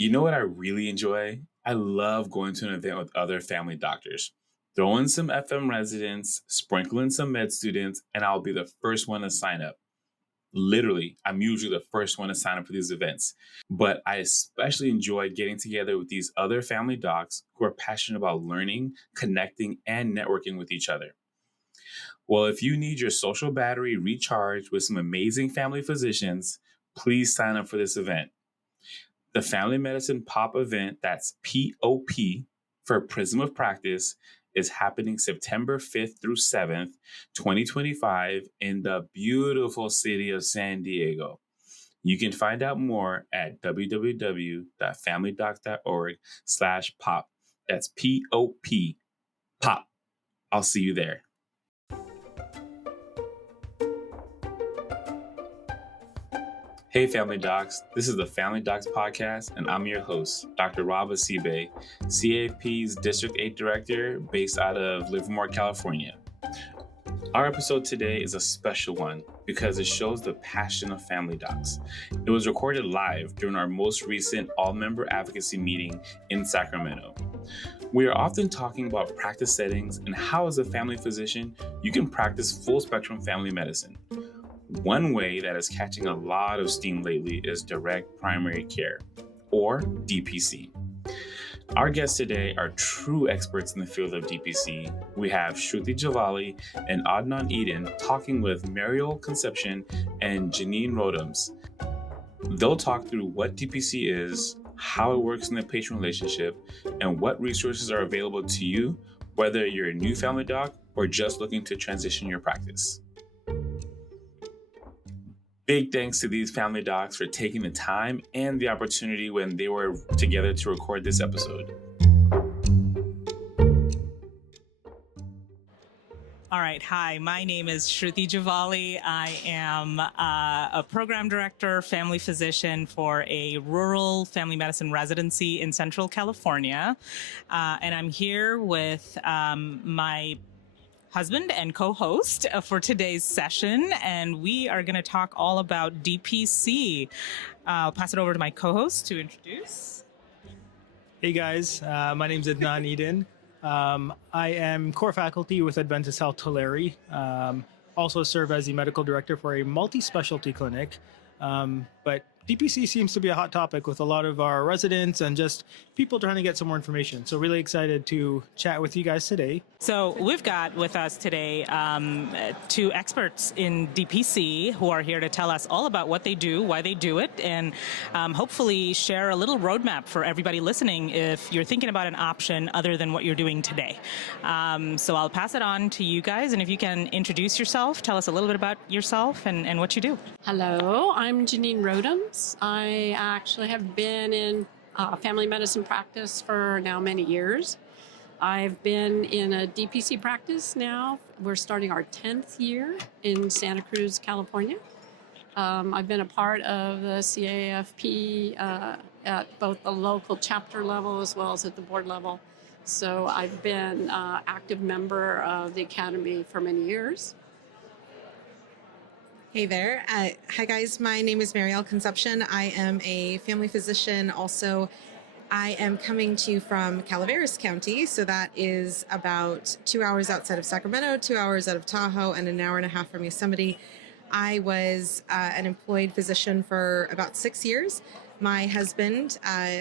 You know what I really enjoy? I love going to an event with other family doctors. Throw in some FM residents, sprinkle in some med students, and I'll be the first one to sign up. Literally, I'm usually the first one to sign up for these events. But I especially enjoy getting together with these other family docs who are passionate about learning, connecting, and networking with each other. Well, if you need your social battery recharged with some amazing family physicians, please sign up for this event. The Family Medicine POP event, that's POP for Prism of Practice, is happening September 5th through 7th, 2025 in the beautiful city of San Diego. You can find out more at www.familydocs.org/pop. That's POP, POP. I'll see you there. Hey Family Docs, this is the Family Docs Podcast, and I'm your host, Dr. Rob Asibe, CAFP's District 8 Director based out of Livermore, California. Our episode today is a special one because it shows the passion of Family Docs. It was recorded live during our most recent all-member advocacy meeting in Sacramento. We are often talking about practice settings and how as a family physician, you can practice full-spectrum family medicine. One way that is catching a lot of steam lately is direct primary care, or DPC. Our guests today are true experts in the field of DPC. We have Shruti Javali and Adnaan Edun talking with Maryal Concepcion and Jeannine Rodems. They'll talk through what DPC is, how it works in the patient relationship, and what resources are available to you, whether you're a new family doc or just looking to transition your practice. Big thanks to these family docs for taking the time and the opportunity when they were together to record this episode. All right. Hi, my name is Shruti Javali. I am a program director, family physician for a rural family medicine residency in Central California. And I'm here with my husband and co-host for today's session, and we are going to talk all about DPC. I'll pass it over to my co-host to introduce. Hey guys, my name is Adnaan Edun. I am core faculty with Adventist Health Tulare. Also serve as the medical director for a multi-specialty clinic. But DPC seems to be a hot topic with a lot of our residents and just people trying to get some more information. So really excited to chat with you guys today. So we've got with us today two experts in DPC who are here to tell us all about what they do, why they do it, and hopefully share a little roadmap for everybody listening if you're thinking about an option other than what you're doing today. So I'll pass it on to you guys, and if you can introduce yourself, tell us a little bit about yourself and what you do. Hello, I'm Jeannine Rodems. I actually have been in family medicine practice for now many years. I've been in a DPC practice now. We're starting our 10th year in Santa Cruz, California. I've been a part of the CAFP at both the local chapter level as well as at the board level. So I've been an active member of the academy for many years. Hey there. Hi guys, my name is Maryal Concepcion. I am a family physician. Also, I am coming to you from Calaveras County, so that is about 2 hours outside of Sacramento, 2 hours out of Tahoe, and an hour and a half from Yosemite. I was an employed physician for about 6 years. My husband,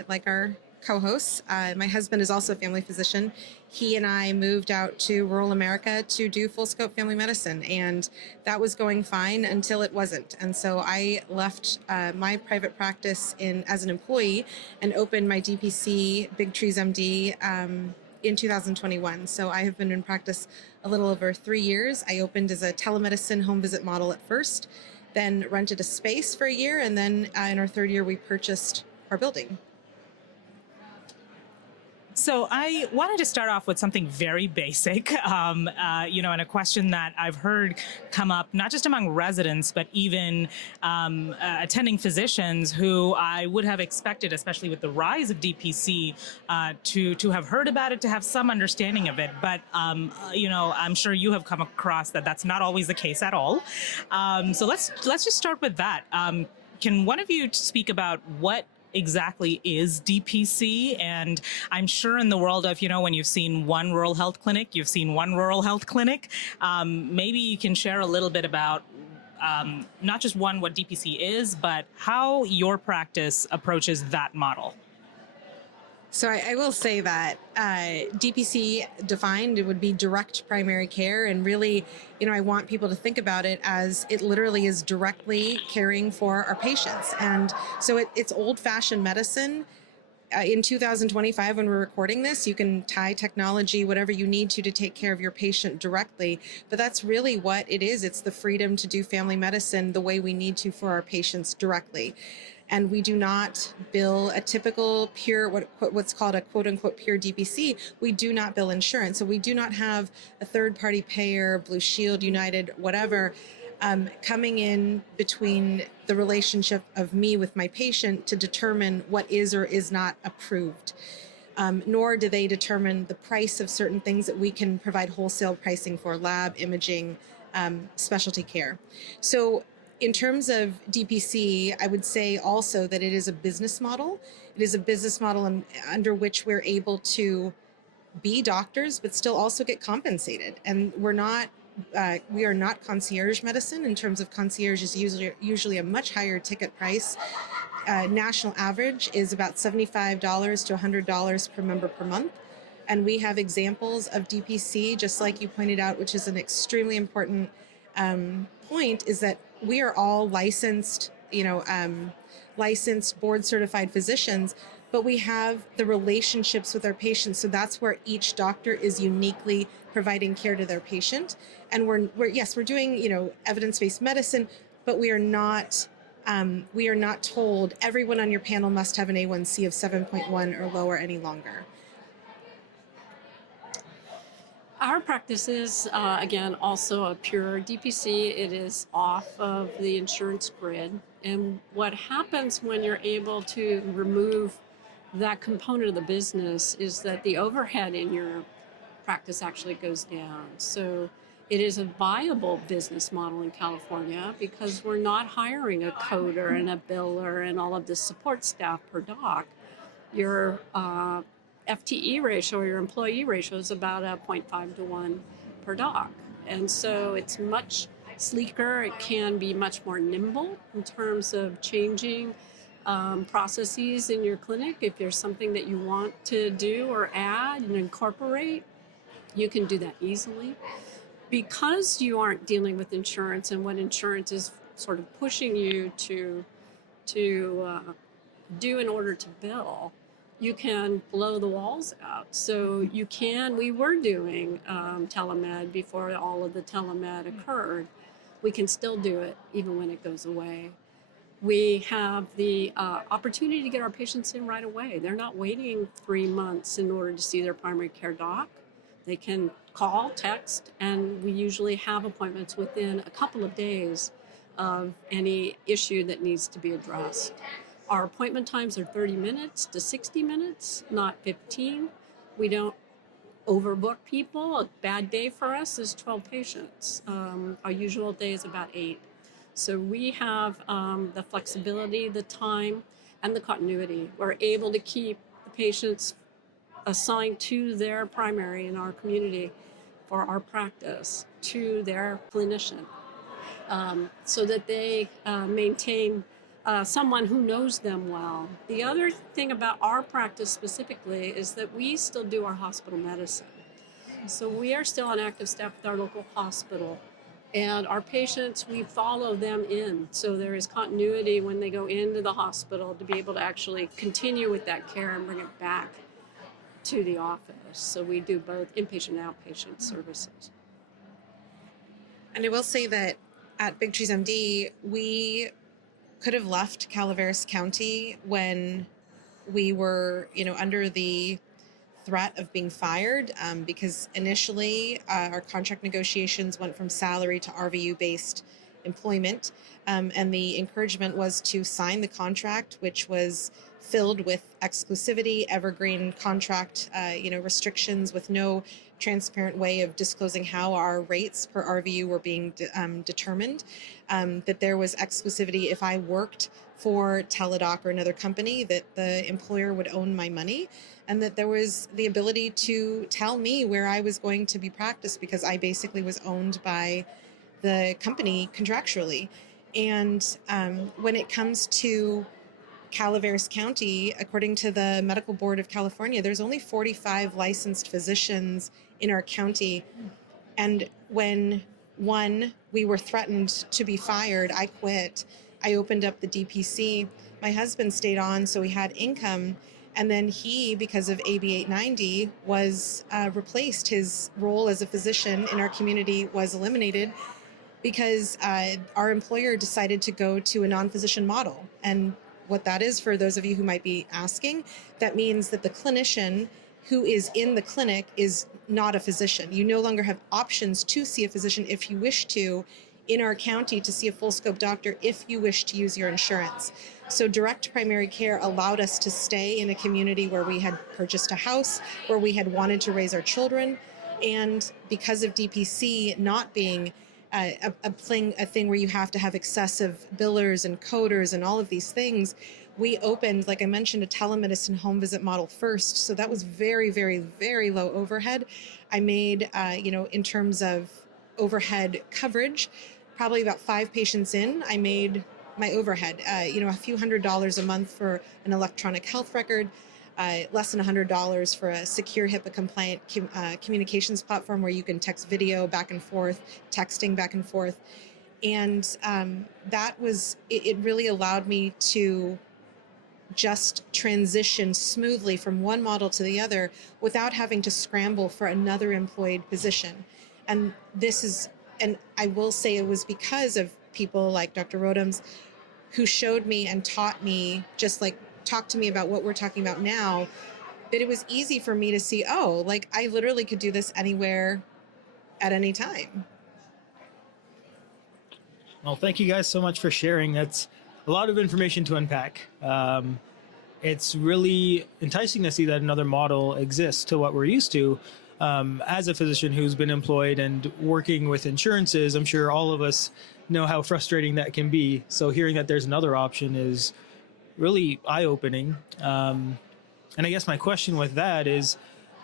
like our co-hosts, my husband is also a family physician. He and I moved out to rural America to do full scope family medicine, and that was going fine until it wasn't. And so I left my private practice as an employee and opened my DPC Big Trees MD in 2021. So I have been in practice a little over 3 years. I opened as a telemedicine home visit model at first, then rented a space for a year, and then in our third year we purchased our building. So I wanted to start off with something very basic, and a question that I've heard come up, not just among residents, but even attending physicians who I would have expected, especially with the rise of DPC, to have heard about it, to have some understanding of it. But, I'm sure you have come across that that's not always the case at all. So let's just start with that. Can one of you speak about what exactly is DPC. And I'm sure in the world of, when you've seen one rural health clinic, you've seen one rural health clinic. Maybe you can share a little bit about not just what DPC is, but how your practice approaches that model. So I will say that DPC defined, it would be direct primary care. And really, I want people to think about it as it literally is directly caring for our patients. And so it's old-fashioned medicine. In 2025, when we're recording this, you can tie technology, whatever you need to take care of your patient directly. But that's really what it is. It's the freedom to do family medicine the way we need to for our patients directly. And we do not bill a typical pure, what's called a quote unquote pure DPC. We do not bill insurance. So we do not have a third party payer, Blue Shield, United, whatever, coming in between the relationship of me with my patient to determine what is or is not approved. Nor do they determine the price of certain things that we can provide wholesale pricing for: lab, imaging, specialty care. So in terms of DPC, I would say also that it is a business model. It is a business model under which we're able to be doctors, but still also get compensated. And we are not concierge medicine. In terms of concierge is usually a much higher ticket price. National average is about $75 to $100 per member per month. And we have examples of DPC, just like you pointed out, which is an extremely important point, is that we are all licensed, licensed board certified physicians, but we have the relationships with our patients. So that's where each doctor is uniquely providing care to their patient. And we're doing, evidence-based medicine, but we are not told everyone on your panel must have an A1C of 7.1 or lower any longer. Our practice is, again, also a pure DPC. It is off of the insurance grid. And what happens when you're able to remove that component of the business is that the overhead in your practice actually goes down. So it is a viable business model in California because we're not hiring a coder and a biller and all of the support staff per doc. Your FTE ratio, or your employee ratio, is about a 0.5 to 1 per doc. And so it's much sleeker. It can be much more nimble in terms of changing processes in your clinic. If there's something that you want to do or add and incorporate, you can do that easily. Because you aren't dealing with insurance and what insurance is sort of pushing you to do in order to bill, you can blow the walls out. So we were doing telemed before all of the telemed occurred. We can still do it even when it goes away. We have the opportunity to get our patients in right away. They're not waiting 3 months in order to see their primary care doc. They can call, text, and we usually have appointments within a couple of days of any issue that needs to be addressed. Our appointment times are 30 minutes to 60 minutes, not 15. We don't overbook people. A bad day for us is 12 patients. Our usual day is about 8. So we have the flexibility, the time, and the continuity. We're able to keep the patients assigned to their primary in our community for our practice to their clinician so that they maintain someone who knows them well. The other thing about our practice specifically is that we still do our hospital medicine. So we are still on active staff with our local hospital. And our patients, we follow them in. So there is continuity when they go into the hospital to be able to actually continue with that care and bring it back to the office. So we do both inpatient and outpatient services. And I will say that at Big Trees MD, we could have left Calaveras County when we were, under the threat of being fired, because initially our contract negotiations went from salary to RVU-based employment, and the encouragement was to sign the contract, which was filled with exclusivity, evergreen contract, restrictions with no transparent way of disclosing how our rates per RVU were being determined, that there was exclusivity if I worked for Teladoc or another company, that the employer would own my money, and that there was the ability to tell me where I was going to be practiced because I basically was owned by the company contractually. And when it comes to Calaveras County, according to the Medical Board of California, there's only 45 licensed physicians in our county. And when we were threatened to be fired, I quit. I opened up the DPC. My husband stayed on, so he had income. And then he, because of AB 890, was replaced. His role as a physician in our community was eliminated because our employer decided to go to a non-physician model. And what that is, for those of you who might be asking, that means that the clinician who is in the clinic is not a physician. You no longer have options to see a physician if you wish to in our county to see a full scope doctor if you wish to use your insurance. So direct primary care allowed us to stay in a community where we had purchased a house, where we had wanted to raise our children. And because of DPC not being a thing where you have to have excessive billers and coders and all of these things, we opened, like I mentioned, a telemedicine home visit model first. So that was very, very, very low overhead. I made, in terms of overhead coverage, probably about 5 patients in, I made my overhead, a few $100s a month for an electronic health record, less than $100 for a secure HIPAA compliant communications platform where you can text video back and forth, texting back and forth. And it really allowed me to just transition smoothly from one model to the other without having to scramble for another employed position. And I will say it was because of people like Dr. Rodems who showed me and taught me, just like talked to me about what we're talking about now, that it was easy for me to see, I literally could do this anywhere at any time. Well, thank you guys so much for sharing. That's a lot of information to unpack. It's really enticing to see that another model exists to what we're used to. As a physician who's been employed and working with insurances, I'm sure all of us know how frustrating that can be. So hearing that there's another option is really eye-opening. And I guess my question with that is,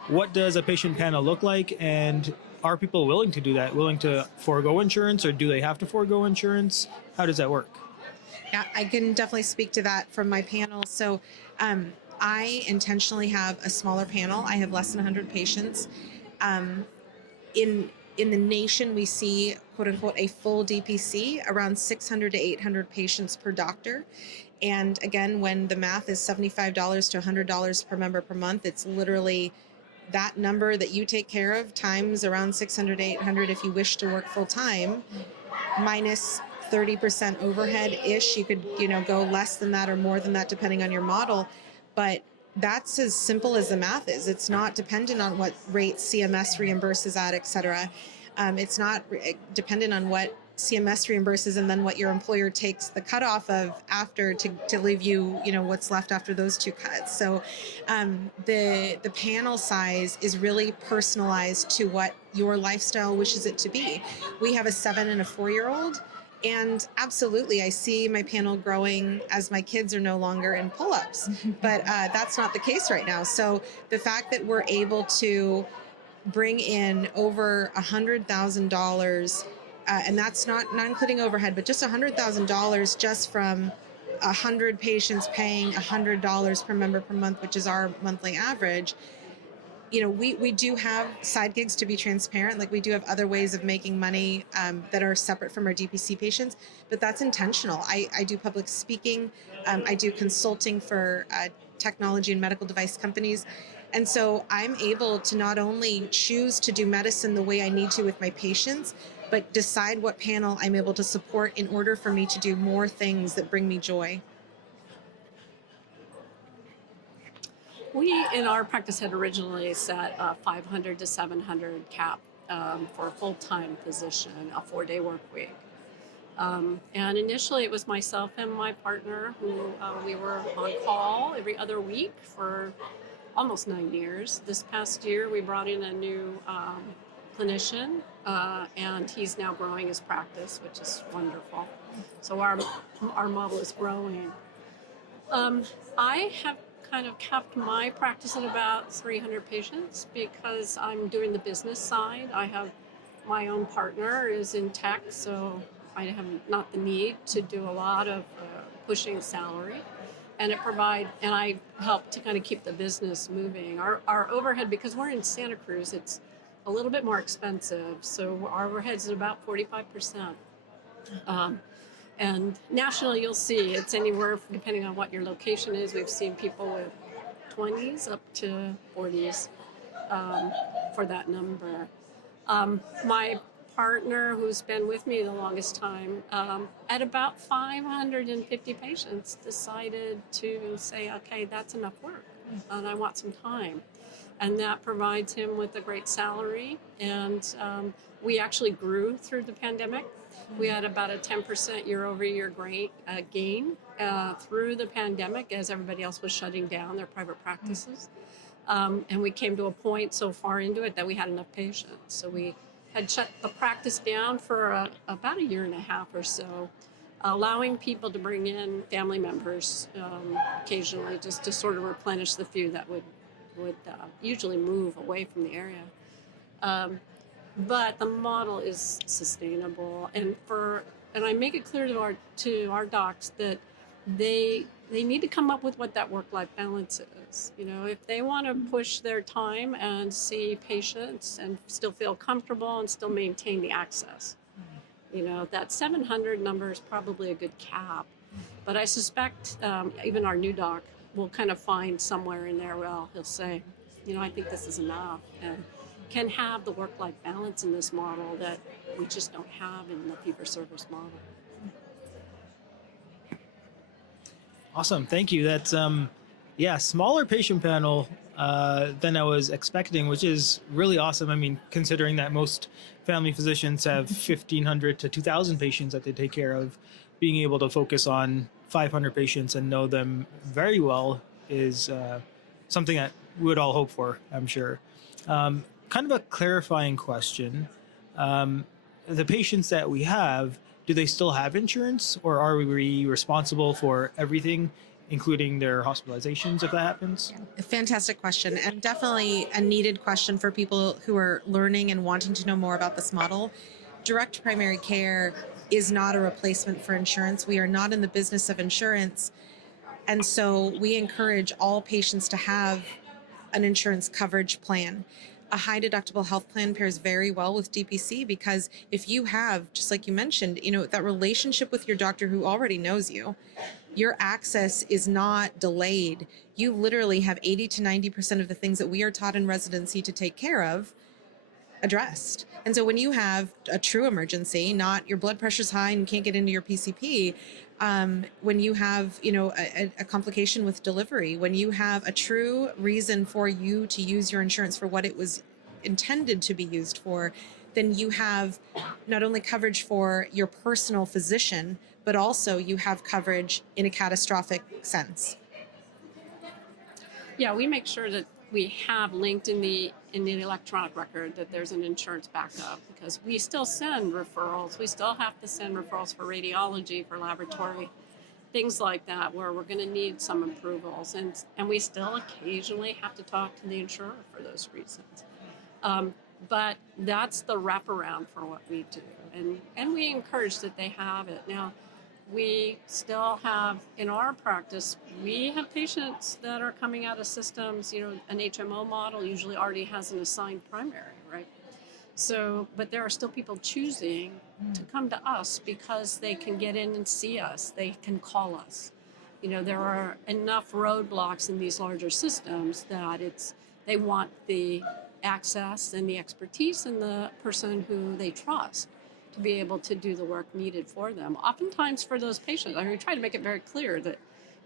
what does a patient panel look like, and are people willing to do that, willing to forego insurance, or do they have to forego insurance? How does that work? Yeah, I can definitely speak to that from my panel. So I intentionally have a smaller panel. I have less than 100 patients. In the nation, we see, quote unquote, a full DPC, around 600 to 800 patients per doctor. And again, when the math is $75 to $100 per member per month, it's literally that number that you take care of times around 600 to 800 if you wish to work full time, minus 30% overhead-ish. You could, go less than that or more than that depending on your model. But that's as simple as the math is. It's not dependent on what rate CMS reimburses at, et cetera. It's not dependent on what CMS reimburses and then what your employer takes the cutoff of after to leave you, what's left after those two cuts. So the panel size is really personalized to what your lifestyle wishes it to be. We have a 7 and a 4-year-old. And absolutely, I see my panel growing as my kids are no longer in pull-ups, but that's not the case right now. So the fact that we're able to bring in over $100,000, and that's not including overhead, but just $100,000 just from 100 patients paying $100 per member per month, which is our monthly average. We do have side gigs, to be transparent. Like, we do have other ways of making money that are separate from our DPC patients, but that's intentional. I do public speaking. I do consulting for technology and medical device companies. And so I'm able to not only choose to do medicine the way I need to with my patients, but decide what panel I'm able to support in order for me to do more things that bring me joy. We, in our practice, had originally set a 500 to 700 cap for a full-time physician, a 4-day work week. And initially it was myself and my partner who we were on call every other week for almost 9 years. This past year we brought in a new clinician and he's now growing his practice, which is wonderful. So our model is growing. I have kind of kept my practice at about 300 patients because I'm doing the business side. I have my own partner is in tech, so I have not the need to do a lot of pushing salary. And I help to kind of keep the business moving. Our overhead, because we're in Santa Cruz, it's a little bit more expensive. So our overhead's at about 45%. And nationally, you'll see it's anywhere, depending on what your location is. We've seen people with 20s up to 40s for that number. My partner, who's been with me the longest time, at about 550 patients, decided to say, okay, that's enough work, and I want some time. And that provides him with a great salary. And we actually grew through the pandemic. We had about a 10% year-over-year gain through the pandemic as everybody else was shutting down their private practices. And we came to a point so far into it that we had enough patients. So we had shut the practice down for about a year and a half or so, allowing people to bring in family members occasionally just to sort of replenish the few that would usually move away from the area. But the model is sustainable, and I make it clear to our docs that they need to come up with what that work-life balance is. You know, if they want to push their time and see patients and still feel comfortable and still maintain the access, you know, that 700 number is probably a good cap. But I suspect even our new doc will kind of find somewhere in there, well, he'll say, you know, I think this is enough, and can have the work-life balance in this model that we just don't have in the fee-for-service model. Awesome, thank you. That's smaller patient panel than I was expecting, which is really awesome. I mean, considering that most family physicians have 1,500 to 2,000 patients that they take care of, being able to focus on 500 patients and know them very well is something that we would all hope for, I'm sure. Kind of a clarifying question. The patients that we have, do they still have insurance, or are we responsible for everything, including their hospitalizations, if that happens? A fantastic question, and definitely a needed question for people who are learning and wanting to know more about this model. Direct primary care is not a replacement for insurance. We are not in the business of insurance. And so we encourage all patients to have an insurance coverage plan. A high deductible health plan pairs very well with DPC because if you have, just like you mentioned, you know, that relationship with your doctor who already knows you, your access is not delayed. You literally have 80 to 90% of the things that we are taught in residency to take care of addressed. And so when you have a true emergency, not your blood pressure's high and you can't get into your PCP, when you have, you know, a complication with delivery, when you have a true reason for you to use your insurance for what it was intended to be used for, then you have not only coverage for your personal physician, but also you have coverage in a catastrophic sense. Yeah, we make sure that we have linked in the electronic record that there's an insurance backup, because we still send referrals. We still have to send referrals for radiology, for laboratory, things like that, where we're going to need some approvals. And we still occasionally have to talk to the insurer for those reasons. But that's the wraparound for what we do. And we encourage that they have it. Now, we still have, in our practice, we have patients that are coming out of systems, you know, an HMO model usually already has an assigned primary, right? So, but there are still people choosing to come to us because they can get in and see us. They can call us. You know, there are enough roadblocks in these larger systems that they want the access and the expertise and the person who they trust to be able to do the work needed for them. Oftentimes for those patients, I mean, we try to make it very clear that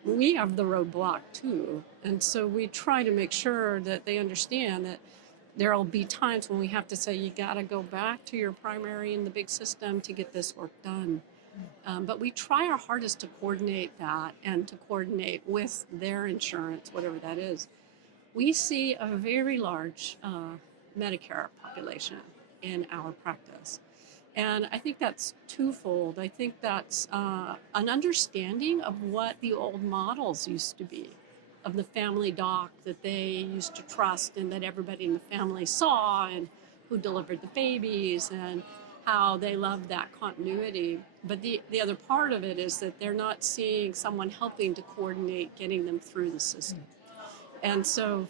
we have the roadblock too. And so we try to make sure that they understand that there'll be times when we have to say, you gotta go back to your primary in the big system to get this work done. But we try our hardest to coordinate that and to coordinate with their insurance, whatever that is. We see a very large Medicare population in our practice. And I think that's twofold. I think that's an understanding of what the old models used to be, of the family doc that they used to trust and that everybody in the family saw, and who delivered the babies, and how they loved that continuity. But the other part of it is that they're not seeing someone helping to coordinate getting them through the system. And so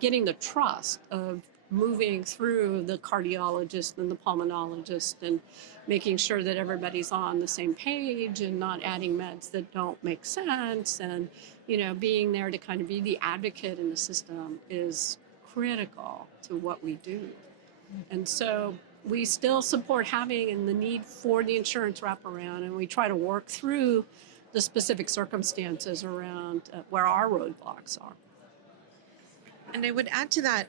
getting the trust of moving through the cardiologist and the pulmonologist and making sure that everybody's on the same page and not adding meds that don't make sense, and being there to kind of be the advocate in the system is critical to what we do. And so we still support having and the need for the insurance wraparound, and we try to work through the specific circumstances around where our roadblocks are. And I would add to that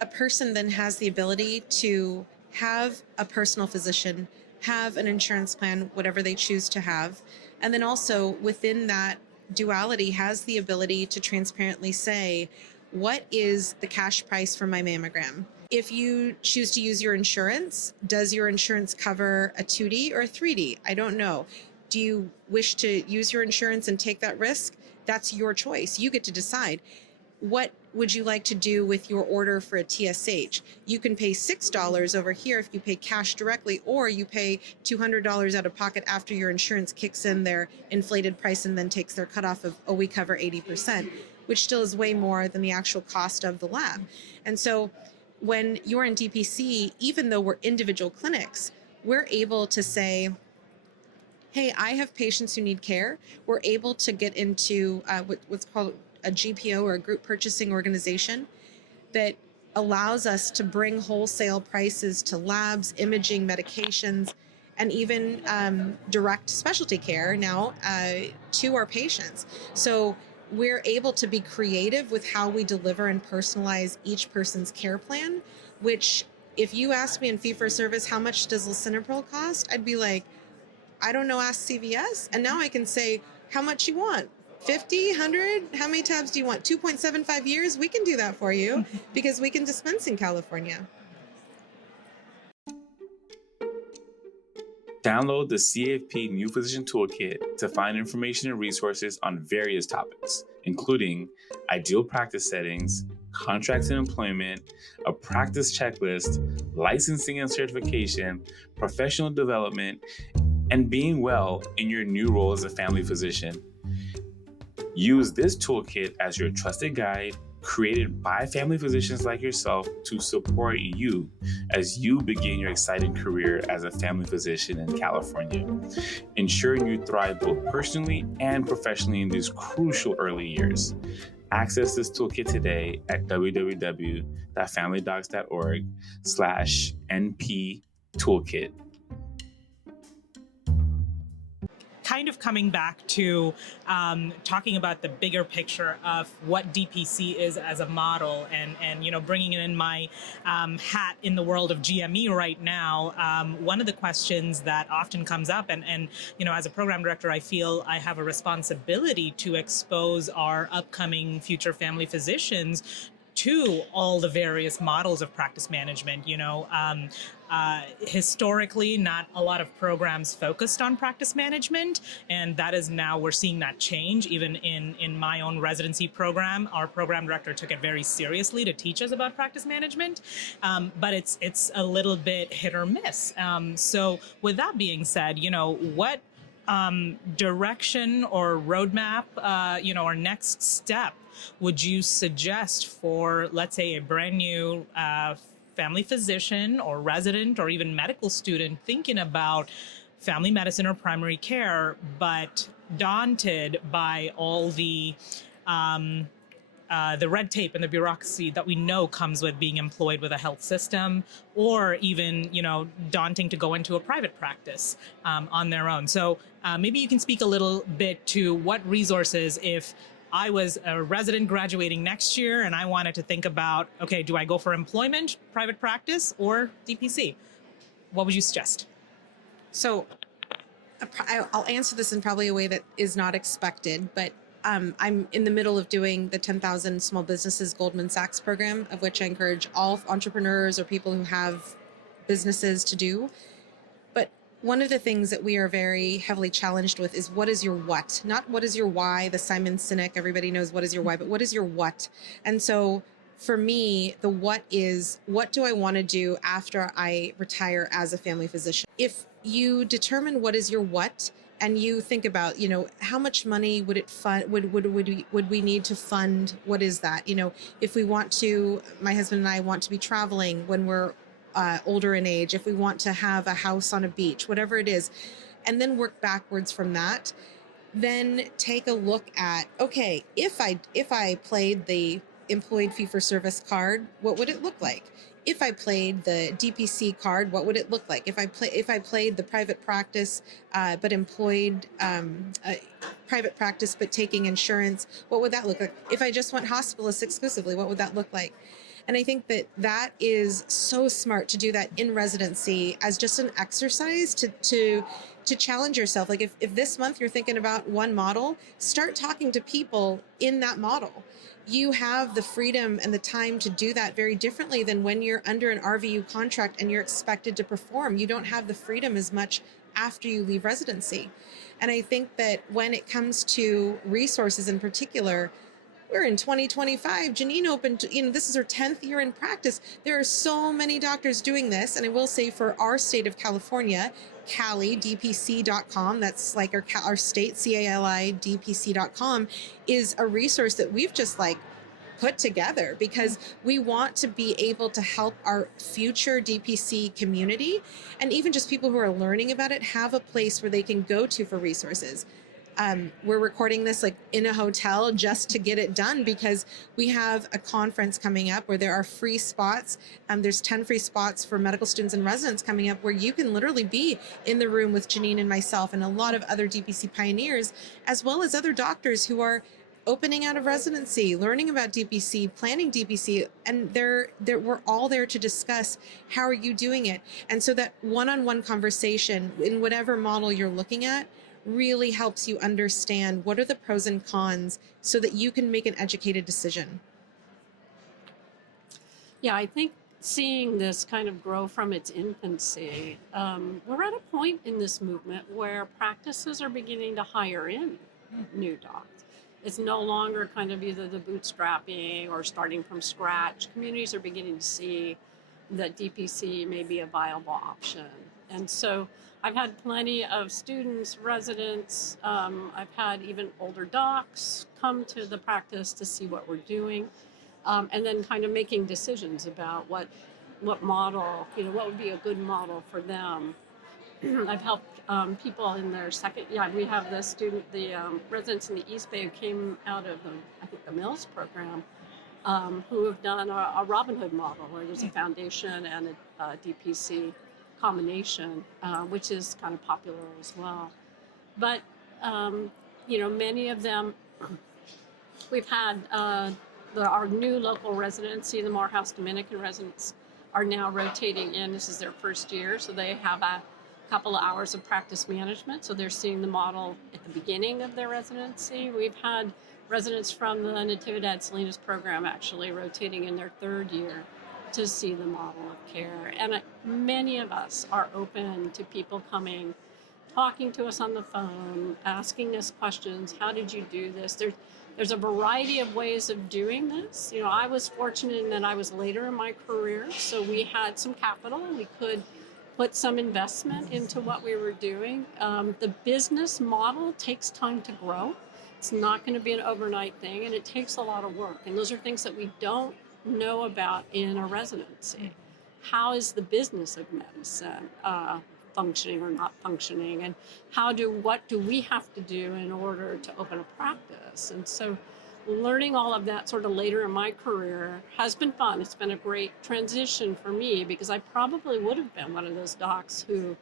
a person then has the ability to have a personal physician, have an insurance plan, whatever they choose to have, and then also within that duality has the ability to transparently say, what is the cash price for my mammogram? If you choose to use your insurance, does your insurance cover a 2D or a 3D? I don't know. Do you wish to use your insurance and take that risk? That's your choice. You get to decide. What would you like to do with your order for a TSH? You can pay $6 over here if you pay cash directly, or you pay $200 out of pocket after your insurance kicks in their inflated price and then takes their cutoff of, we cover 80%, which still is way more than the actual cost of the lab. And so when you're in DPC, even though we're individual clinics, we're able to say, hey, I have patients who need care. We're able to get into what's called a GPO, or a group purchasing organization, that allows us to bring wholesale prices to labs, imaging, medications, and even direct specialty care now to our patients. So we're able to be creative with how we deliver and personalize each person's care plan, which if you ask me in fee-for-service, how much does lisinopril cost? I'd be like, I don't know, ask CVS. And now I can say, how much you want? 50, 100? How many tabs do you want? 2.75 years? We can do that for you because we can dispense in California. Download the CAFP New Physician Toolkit to find information and resources on various topics, including ideal practice settings, contracts and employment, a practice checklist, licensing and certification, professional development, and being well in your new role as a family physician. Use this toolkit as your trusted guide, created by family physicians like yourself to support you as you begin your exciting career as a family physician in California, ensuring you thrive both personally and professionally in these crucial early years. Access this toolkit today at www.familydocs.org/NP Toolkit. Kind of coming back to talking about the bigger picture of what DPC is as a model, and bringing in my hat in the world of GME right now. One of the questions that often comes up, and as a program director, I feel I have a responsibility to expose our upcoming future family physicians to all the various models of practice management. Historically, not a lot of programs focused on practice management, and that is now, we're seeing that change. Even in my own residency program, our program director took it very seriously to teach us about practice management, but it's a little bit hit or miss. So with that being said, what direction or roadmap, or next step would you suggest for, let's say, a brand new family physician or resident or even medical student thinking about family medicine or primary care, but daunted by all the red tape and the bureaucracy that we know comes with being employed with a health system, or even, daunting to go into a private practice on their own. So maybe you can speak a little bit to what resources, if I was a resident graduating next year and I wanted to think about, okay, do I go for employment, private practice, or DPC? What would you suggest? So I'll answer this in probably a way that is not expected, but I'm in the middle of doing the 10,000 Small Businesses Goldman Sachs program, of which I encourage all entrepreneurs or people who have businesses to do. one of the things that we are very heavily challenged with is what is your what? Not what is your why, the Simon Sinek, everybody knows what is your why, but what is your what? And so for me, the what is, what do I want to do after I retire as a family physician? If you determine what is your what, and you think about, how much money would it fund, would we need to fund? What is that? If we want to, my husband and I want to be traveling when we're older in age, if we want to have a house on a beach, whatever it is, and then work backwards from that, then take a look at, okay, if I played the employed fee-for-service card, what would it look like? If I played the DPC card, what would it look like? If I played the private practice, but employed private practice, but taking insurance, what would that look like? If I just went hospitalist exclusively, what would that look like? And I think that is so smart to do that in residency as just an exercise to challenge yourself. Like if this month you're thinking about one model, start talking to people in that model. You have the freedom and the time to do that very differently than when you're under an RVU contract and you're expected to perform. You don't have the freedom as much after you leave residency. And I think that when it comes to resources in particular, we're in 2025. Jeannine opened, this is her 10th year in practice. There are so many doctors doing this. And I will say for our state of California, Cali, dpc.com, that's like our state, CALI, dpc.com, is a resource that we've just put together because we want to be able to help our future DPC community and even just people who are learning about it have a place where they can go to for resources. We're recording this in a hotel just to get it done because we have a conference coming up where there are free spots. There's 10 free spots for medical students and residents coming up where you can literally be in the room with Jeannine and myself and a lot of other DPC pioneers, as well as other doctors who are opening out of residency, learning about DPC, planning DPC, and we're all there to discuss how are you doing it. And so that one-on-one conversation in whatever model you're looking at really helps you understand what are the pros and cons so that you can make an educated decision. Yeah, I think seeing this kind of grow from its infancy, we're at a point in this movement where practices are beginning to hire in new docs. It's no longer kind of either the bootstrapping or starting from scratch. Communities are beginning to see that DPC may be a viable option. And so I've had plenty of students, residents, I've had even older docs come to the practice to see what we're doing, and then kind of making decisions about what model, what would be a good model for them. I've helped people in their second, we have the residents in the East Bay who came out of the Mills program, who have done a Robin Hood model where there's a foundation and a DPC combination, which is kind of popular as well. But, many of them, we've had our new local residency, the Morehouse Dominican residents, are now rotating in. This is their first year, so they have a couple of hours of practice management, so they're seeing the model at the beginning of their residency. We've had residents from the Natividad Salinas program actually rotating in their third year to see the model of care. And many of us are open to people coming, talking to us on the phone, asking us questions. How did you do this? There's a variety of ways of doing this. I was fortunate in that I was later in my career, so we had some capital. We could put some investment into what we were doing. The business model takes time to grow. It's not going to be an overnight thing, and it takes a lot of work. And those are things that we don't know about in a residency. How is the business of medicine functioning or not functioning, and what do we have to do in order to open a practice? And so learning all of that sort of later in my career has been fun. It's been a great transition for me because I probably would have been one of those docs who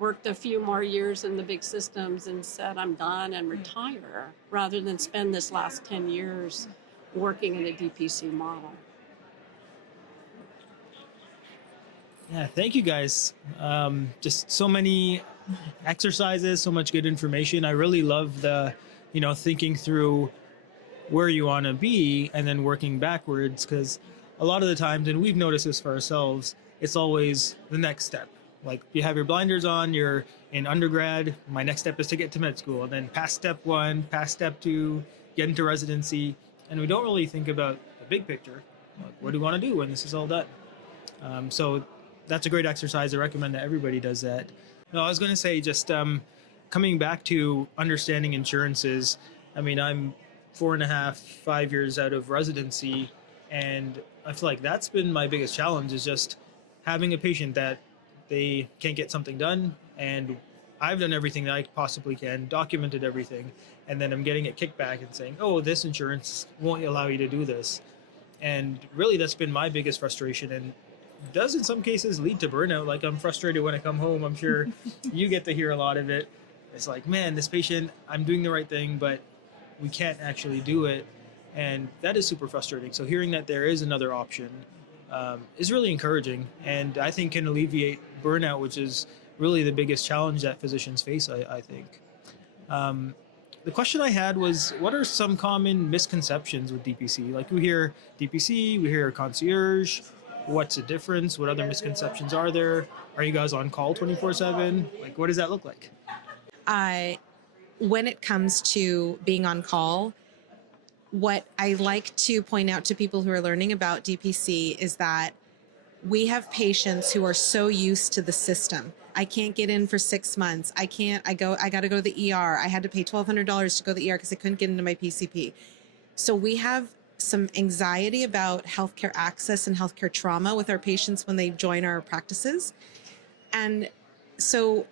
worked a few more years in the big systems and said, I'm done and retire, rather than spend this last 10 years working in a DPC model. Yeah, thank you guys. Just so many exercises, so much good information. I really love the, thinking through where you want to be and then working backwards, because a lot of the times, and we've noticed this for ourselves, it's always the next step. Like you have your blinders on, you're in undergrad, my next step is to get to med school, and then past step 1, past step 2, get into residency, and we don't really think about the big picture. Like, what do we want to do when this is all done? So that's a great exercise. I recommend that everybody does that. No, I was going to say just coming back to understanding insurances. I mean, I'm 4.5, 5 years out of residency, and I feel like that's been my biggest challenge is just having a patient that they can't get something done, and I've done everything that I possibly can, documented everything, and then I'm getting it kicked back and saying, oh, this insurance won't allow you to do this. And really that's been my biggest frustration, and does in some cases lead to burnout. Like I'm frustrated when I come home. I'm sure you get to hear a lot of it. It's like, man, this patient, I'm doing the right thing, but we can't actually do it. And that is super frustrating. So hearing that there is another option is really encouraging, and I think can alleviate burnout, which is really the biggest challenge that physicians face, I think. The question I had was, what are some common misconceptions with DPC? Like we hear DPC, we hear concierge. What's the difference? What other misconceptions are there? Are you guys on call 24/7? Like, what does that look like? When it comes to being on call, what I like to point out to people who are learning about DPC is that we have patients who are so used to the system. I can't get in for 6 months. I got to go to the ER. I had to pay $1,200 to go to the ER because I couldn't get into my PCP. So we have some anxiety about healthcare access and healthcare trauma with our patients when they join our practices. And so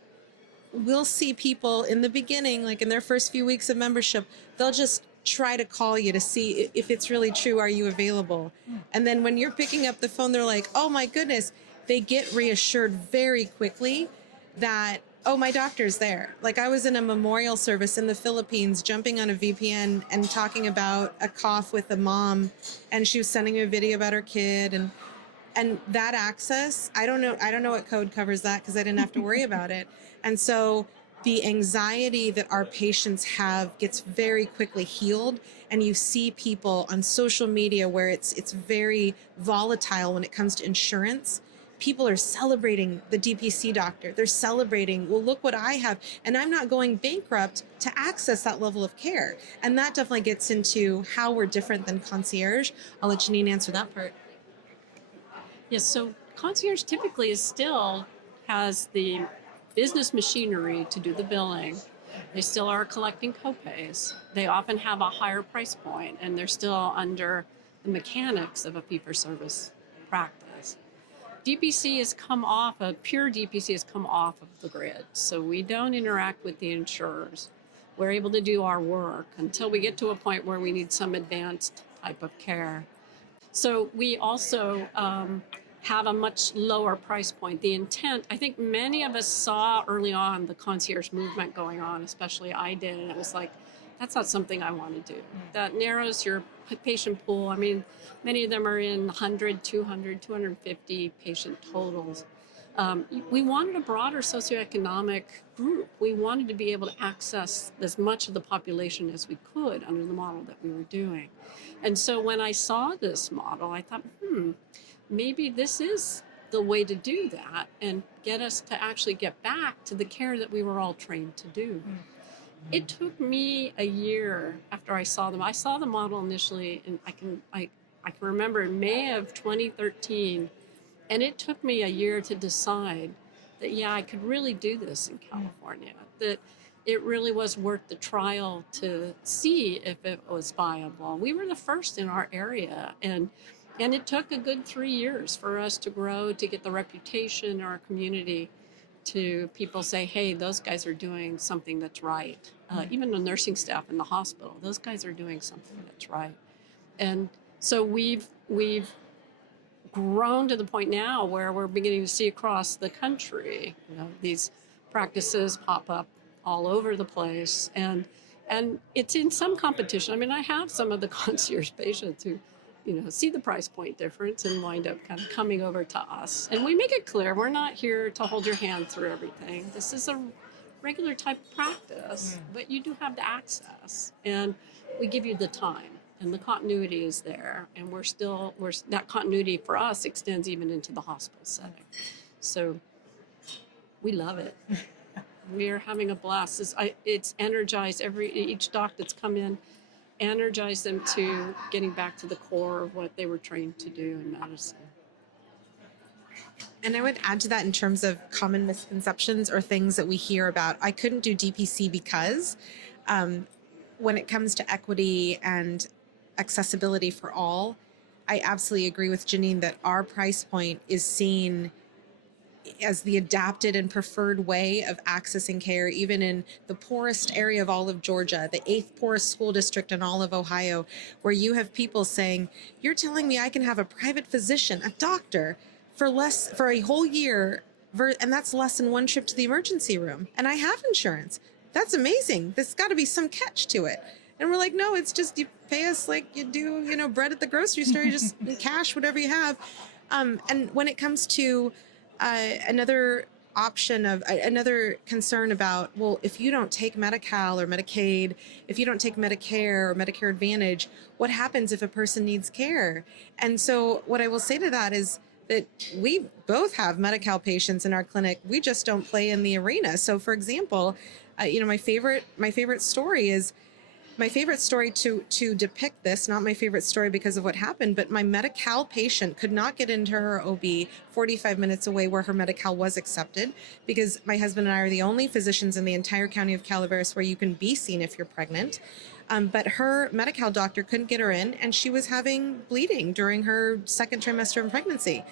we'll see people in the beginning, like in their first few weeks of membership, they'll just try to call you to see if it's really true. Are you available? And then when you're picking up the phone, they're like, oh my goodness, they get reassured very quickly that, oh, my doctor's there. Like I was in a memorial service in the Philippines, jumping on a VPN and talking about a cough with a mom, and she was sending me a video about her kid, and that access, I don't know what code covers that because I didn't have to worry about it. And so the anxiety that our patients have gets very quickly healed, and you see people on social media where it's very volatile when it comes to insurance. People are celebrating the DPC doctor. They're celebrating, well, look what I have, and I'm not going bankrupt to access that level of care. And that definitely gets into how we're different than concierge. I'll let Jeannine answer that part. Yes, so concierge typically still has the business machinery to do the billing. They still are collecting copays. They often have a higher price point, and they're still under the mechanics of a fee-for-service practice. DPC has come off, pure DPC has come off of the grid, so we don't interact with the insurers. We're able to do our work until we get to a point where we need some advanced type of care. So we also have a much lower price point. The intent, I think many of us saw early on the concierge movement going on, especially I did, and it was like, that's not something I want to do. That narrows your patient pool. I mean, many of them are in 100, 200, 250 patient totals. We wanted a broader socioeconomic group. We wanted to be able to access as much of the population as we could under the model that we were doing. And so when I saw this model, I thought, maybe this is the way to do that and get us to actually get back to the care that we were all trained to do. It took me a year after I saw them. I saw the model initially, and I can remember in May of 2013, and it took me a year to decide that, yeah, I could really do this in California, that it really was worth the trial to see if it was viable. We were the first in our area, and it took a good 3 years for us to grow, to get the reputation in our community, to people say, hey, those guys are doing something that's right. Even the nursing staff in the hospital, those guys are doing something that's right. And so we've grown to the point now where we're beginning to see across the country, these practices pop up all over the place. And it's in some competition. I mean, I have some of the concierge patients who see the price point difference and wind up kind of coming over to us. And we make it clear, we're not here to hold your hand through everything. This is a regular type of practice, but you do have the access, and we give you the time, and the continuity is there. And that continuity for us extends even into the hospital setting. So We love it. We're having a blast. It's energized each doc that's come in, energized them to getting back to the core of what they were trained to do in medicine. And I would add to that in terms of common misconceptions or things that we hear about. I couldn't do DPC because when it comes to equity and accessibility for all, I absolutely agree with Jeannine that our price point is seen as the adapted and preferred way of accessing care, even in the poorest area of all of Georgia, the 8th poorest school district in all of Ohio, where you have people saying, you're telling me I can have a private physician, a doctor, for a whole year, and that's less than one trip to the emergency room, and I have insurance. That's amazing. There's got to be some catch to it. And we're like, no, it's just you pay us like you do, bread at the grocery store, you just cash whatever you have. And when it comes to another concern about, well, if you don't take Medi-Cal or Medicaid, if you don't take Medicare or Medicare Advantage, what happens if a person needs care? And so what I will say to that is that we both have Medi-Cal patients in our clinic. We just don't play in the arena. So for example, my favorite story to depict this, not my favorite story because of what happened, but my Medi-Cal patient could not get into her OB 45 minutes away where her Medi-Cal was accepted, because my husband and I are the only physicians in the entire county of Calaveras where you can be seen if you're pregnant. But her Medi-Cal doctor couldn't get her in, and she was having bleeding during her second trimester of pregnancy.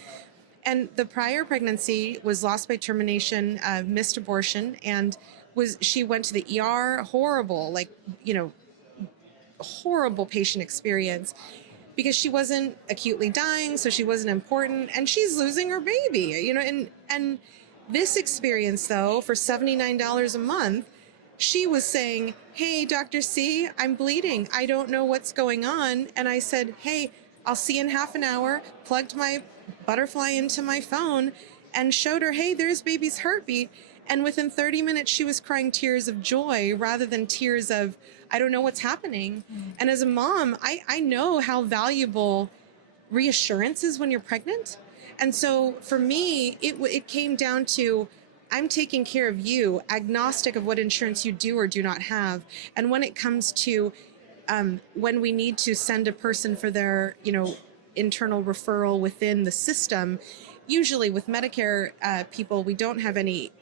And the prior pregnancy was lost by termination, missed abortion, and she went to the ER, horrible patient experience, because she wasn't acutely dying, so she wasn't important, and she's losing her baby, and this experience, though, for $79 a month, she was saying, hey, Dr. C, I'm bleeding. I don't know what's going on. And I said, hey, I'll see you in half an hour, plugged my Butterfly into my phone and showed her, hey, there's baby's heartbeat. And within 30 minutes, she was crying tears of joy rather than tears of, I don't know what's happening. And as a mom, I know how valuable reassurance is when you're pregnant. And so for me, it came down to, I'm taking care of you, agnostic of what insurance you do or do not have. And when it comes to when we need to send a person for their, internal referral within the system, usually with Medicare people, we don't have any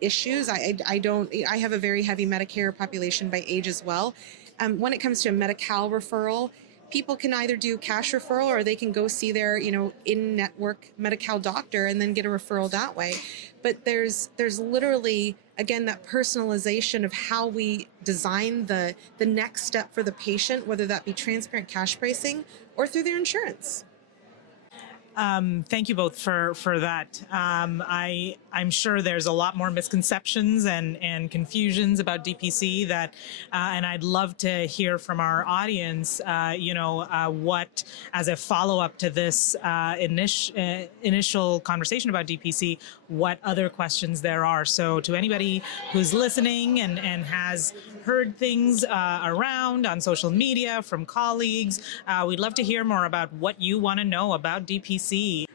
issues. I have a very heavy Medicare population by age as well. When it comes to a Medi-Cal referral, people can either do cash referral or they can go see their, in-network Medi-Cal doctor and then get a referral that way. But there's literally, again, that personalization of how we design the next step for the patient, whether that be transparent cash pricing or through their insurance. Thank you both for that. I'm sure there's a lot more misconceptions and confusions about DPC and I'd love to hear from our audience, what, as a follow-up to this initial conversation about DPC, what other questions there are. So to anybody who's listening and has heard things around on social media from colleagues, we'd love to hear more about what you want to know about DPC.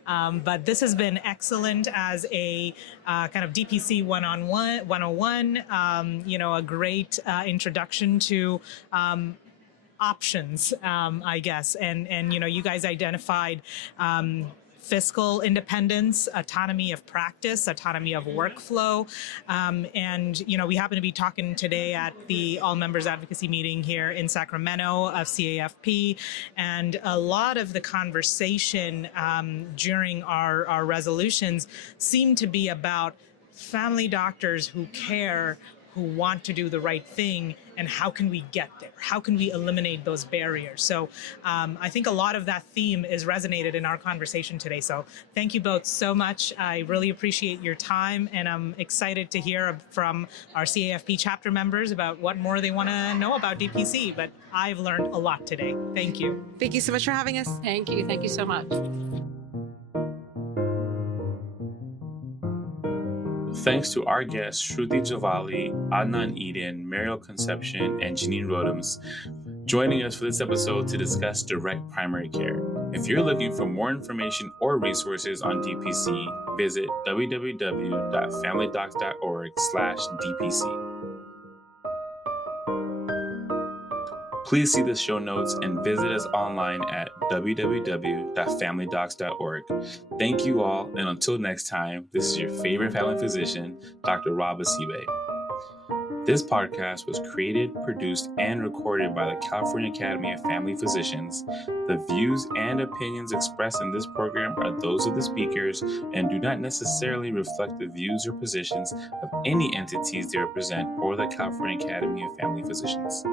But this has been excellent as a kind of DPC 101, a great introduction to options, I guess. And you guys identified fiscal independence, autonomy of practice, autonomy of workflow. And we happen to be talking today at the All Members Advocacy meeting here in Sacramento of CAFP. And a lot of the conversation during our resolutions seemed to be about family doctors who care, who want to do the right thing, and how can we get there? How can we eliminate those barriers? So I think a lot of that theme is resonated in our conversation today. So thank you both so much. I really appreciate your time, and I'm excited to hear from our CAFP chapter members about what more they want to know about DPC. But I've learned a lot today. Thank you. Thank you so much for having us. Thank you. Thank you so much. Thanks to our guests, Shruti Javali, Adnaan Edun, Maryal Concepcion, and Jeannine Rodems, joining us for this episode to discuss direct primary care. If you're looking for more information or resources on DPC, visit www.familydocs.org/DPC. Please see the show notes and visit us online at www.familydocs.org. Thank you all, and until next time, this is your favorite family physician, Dr. Advocacy. This podcast was created, produced, and recorded by the California Academy of Family Physicians. The views and opinions expressed in this program are those of the speakers and do not necessarily reflect the views or positions of any entities they represent or the California Academy of Family Physicians.